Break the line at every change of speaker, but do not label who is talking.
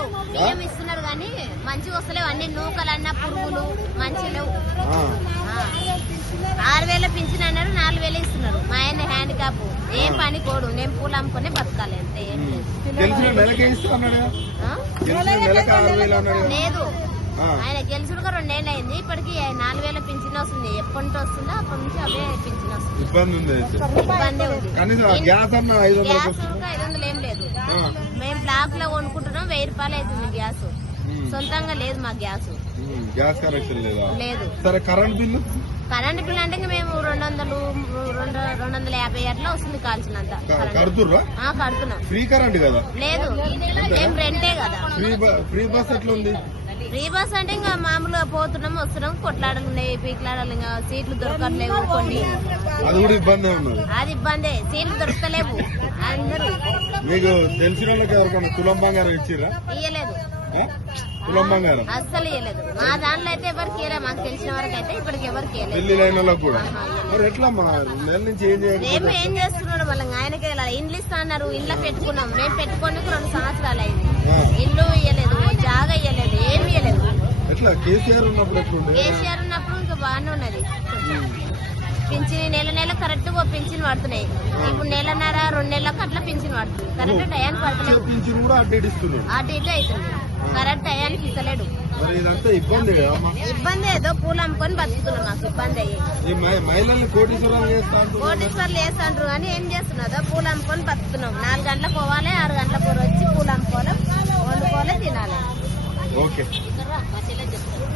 వస్తలేవు బియ్యం ఇస్తున్నారు కానీ మంచిగా వస్తలేవు. అన్ని నూకలన్నా పురుగులు మంచిగా లేవు.
ఆ.
ఆ. ఆరు వేల పింఛన్ అన్నారు నాలుగు వేలు ఇస్తున్నారు. మా ఆయన హ్యాండ్ క్యాప్ ఏం పని కోడు నేను పూలు అమ్ముకొని బతకాలి అంతే. ఏం లేదు. ఆయన గెలుచుడుగా రెండేళ్ళు అయింది ఇప్పటికి నాలుగు వేల పింఛన్ వస్తుంది. ఎప్పటి నుంచి వస్తుందో అప్పటి నుంచి అవే పింఛన్ వస్తుంది.
ఇబ్బంది ఉంది
ఇబ్బంది ఉంది.
గ్యాస్ ఐదు
వందలు ఏం లేదు. బ్లాక్లో కొనుక్కుంటున్నాం వెయ్యి రూపాయలు అవుతుంది గ్యాస్.
ఉమ్.
సొంతంగా లేదు మా గ్యాస్.
ఉమ్, గ్యాస్ కనెక్షన్ లేదా?
లేదు.
సరే కరెంట్ బిల్లు
కరెంట్ బిల్ అంటే మేము రెండు వందలు రెండు రెండు వందల యాభై అట్లా వస్తుంది కాల్చినంత.
కడుతుర్రా?
ఆ, కడుతున్నాం.
ఫ్రీ కరెంట్ కదా?
లేదు. మేము రెంటే కదా.
ఫ్రీ బస్ ఎట్లా ఉంది
ఫ్రీ బస్ అంటే ఇంకా మామూలుగా పోతున్నాం వస్తున్నాం కొట్లాడలు ఉన్నాయి పీకులాడలు ఇంకా. సీట్లు దొరకట్లేవు కొన్ని
అది కూడా ఇబ్బంది ఉన్నది.
అది ఇబ్బందే. సీట్లు దొరకలేవు. అందరూ
మీకు తెలిసిన వాళ్ళకి ఎవరికైనా తులం బంగారం ఇచ్చిరా
ఇయ్యలేదు.
తులం బంగారం?
అస్సలు ఇయ్యలేదు. మా దాంట్లో అయితే ఎవరికి మాకు తెలిసిన వరకు అయితే ఇప్పటికి ఎవరికి ఇయ్యలేదు.
పెళ్ళి లైన్ వాళ్ళకి కూడా మరి ఎట్లా మా నెల నుంచి ఏం
మేము ఏం చేస్తున్నాడు మళ్ళీ? ఆయనకి వెళ్ళాలి ఇండ్లు ఇస్తా అన్నారు. ఇంట్లో పెట్టుకున్నాం. మేము పెట్టుకొని రెండు సంవత్సరాలు అయింది. ఇల్లు ఇయ్యలేదు. జాగా
ఎట్లా కేసీఆర్ ఉన్నప్పుడు ఎట్లుండే?
కేసీఆర్ ఉన్నప్పుడు ఇంకా బాగానే ఉన్నది. పింఛన్ నెల నెల కరెక్ట్గా పింఛన్ పడుతున్నాయి ఇప్పుడు నెలన్నర రెండు నెలలకు అట్లా పింఛన్ పడుతుంది కరెక్ట్ టయానికి పడతలేవు
పింఛన్ కూడా అడ్డేట్ ఇస్తున్నాడు.
అటు ఇటు అవుతుంది కరెక్ట్ టయానికి ఇస్తలేడు.
ఇబ్బంది
ఏదో పూలు అమ్ముకొని బతుకుతున్నాం మాకు. ఇబ్బంది అయ్యి
కోటీశ్వరాలు చేస్తా అంటున్నారు.
కోటీశ్వర్లు వేస్తాండ్రు కానీ ఏం చేస్తున్నదో పూలు అమ్ముకొని బతుకుతున్నాం. నాలుగు గంటలకు పోవాలి ఆరు గంటలకు వచ్చి పూలు అమ్ముకోవాలి తినాలి చెప్తారు.